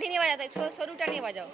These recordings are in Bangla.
লাঠি নিয়ে বাজাতে, সরুটা নিয়ে বাজাও।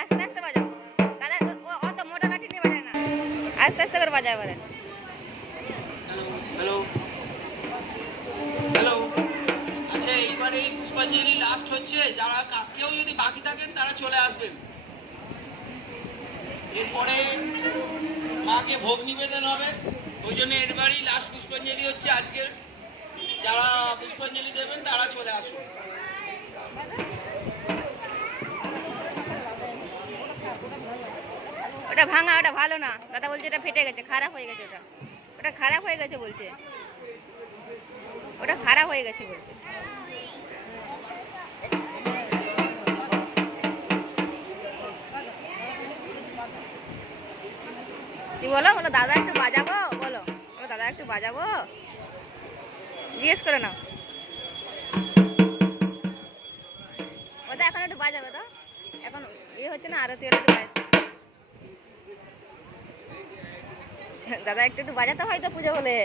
আস্তে আস্তে বাজাও দাদা, অত মোটা লাঠি নিয়ে বাজায় না, আস্তে আস্তে করে বাজায় বলেন। হ্যালো হ্যালো, আচ্ছা এইবারে পুষ্পাঞ্জলি লাস্ট হচ্ছে, যারা কেউ যদি বাকি থাকেন তারা চলে আসবেন। এরপরে মাকে ভোগ নিবেদন হবে, ওই জন্য এরবারই লাস্ট পুষ্পাঞ্জলি হচ্ছে আজকের। যারা পুষ্পাঞ্জলি দেবেন তারা চলে আসুন। ওটা ভাঙা, ওটা ভালো না দাদা বলছে, এটা ফেটে গেছে, খারাপ হয়ে গেছে, ওটা ওটা খারাপ হয়ে গেছে বলছে, ওটা খারাপ হয়ে গেছে বলছে। তুই বলো, বলো দাদা একটু বাজাবো, বলো বলো দাদা একটু বাজাবো, জিজ্ঞেস করে নাও। ওটা এখন একটু বাজাবে তো, এখন ইয়ে হচ্ছে না, আরতি একটু দাদা একটু একটু বাজাতে হয় তো পুজো বলে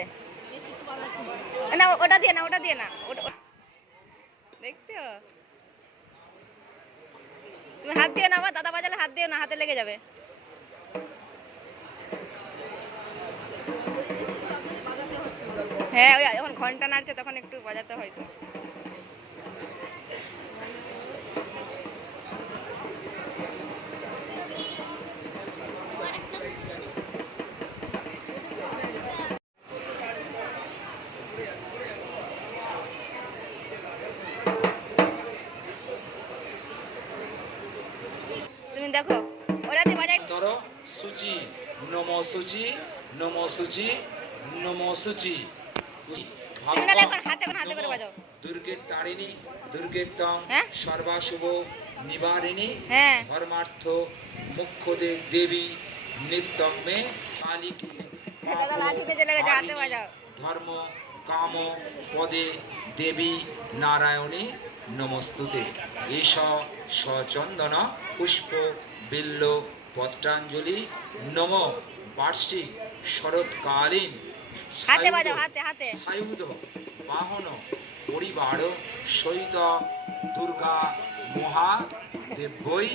না, ওটা দিয়ে না, ওটা দিয়ে না, দেখছো তুমি হাত দিয়ে না, দাদা বাজালে হাত দিও না, হাতে লেগে যাবে। হ্যাঁ ওই যখন ঘন্টা নাড়ছে তখন একটু বাজাতে হয়তো। তুমি দেখো ওরা দিয়ে বাজাই। ধরো সুচি নমো সুচি নমো সুচি নমো সুচি। তুমি না এখন হাতে করে বাজাও। দুর্গের তারিণী দুর্গের তং সর্বাশুভ নিবারিণী ধর্মার্থ মুখ্য দেবী নিত্যম্মে কালীকে ধর্ম কাম পদে দেবী নারায়ণী নমস্তুতে। এষ সচন্দন পুষ্প বিল্ল পত্রাঞ্জলি নম বার্ষিক শরৎকালীন সায়ুধ বাহন পরিবার সহিত দুর্গা মহাদেবৈ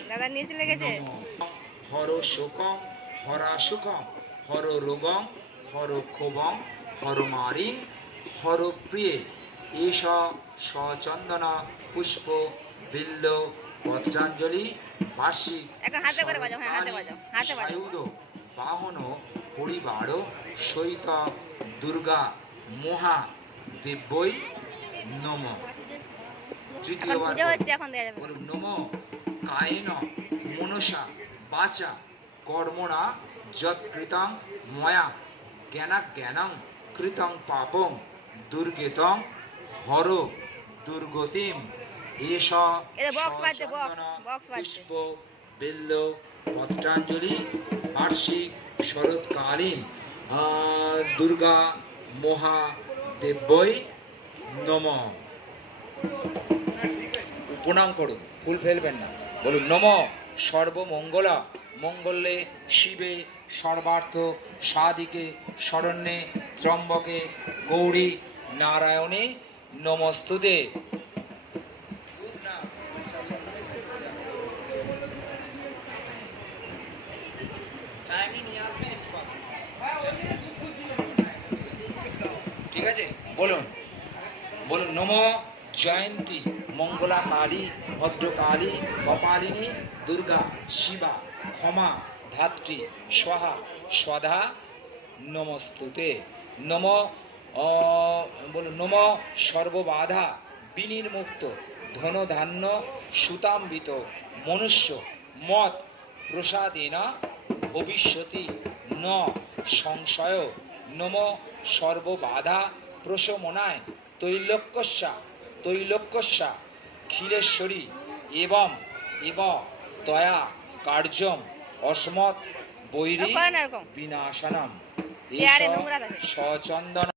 হর শোকং হরা সুখং হর রোগং হর ক্ষোভং হর মারিং হর প্রিয়ে। এষ সচন্দন পুষ্প বিল্ল পত্রাঞ্জলি বার্ষিক সায়ুধ বাহন পরিবার সহিত দুর্গা মহাদেবৈ নম। তৃতীয়বার বলুন নম কায়েন মনসা বাচা কর্মণা যৎকৃতং ময়া জ্ঞানাজ্ঞানং কৃতং পাপং দুর্গেতং হর দুর্গতিম। এষ পুষ্প বিল্ল পত্রাঞ্জলি বার্ষিক শরৎকালীন দুর্গা মহাদেবৈ নম। প্রণাম করুন, ফুল ফেলবেন না, বলুন নম সর্বমঙ্গলা মঙ্গলে শিবে সর্বার্থ সাধিকে শরণ্যে ত্র্যম্বকে গৌরী নারায়ণে নমস্তুতে। ঠিক আছে, বলুন বলুন নম জয়ন্তী মঙ্গলা কালী ভদ্রকালী কপালিনী দুর্গা শিবা ক্ষমা ধাত্রী স্বাহা স্বধা নমস্তুতে। নম বলুন নম সর্ববাধা বিনির্মুক্ত ধনধান্য সুতাম্বিত মনুষ্য মত প্রসাদেন ভবিষ্যতি ন সংশয় নম সর্ববাধা প্রশমনায় তৈলক্যস্যা ক্ষীরেশ্বরী এবং তয়া কার্যম অসমত বৈরী করে না এরকম বিনাশনম চেয়ারে নোংরা থাকে। সচন্দন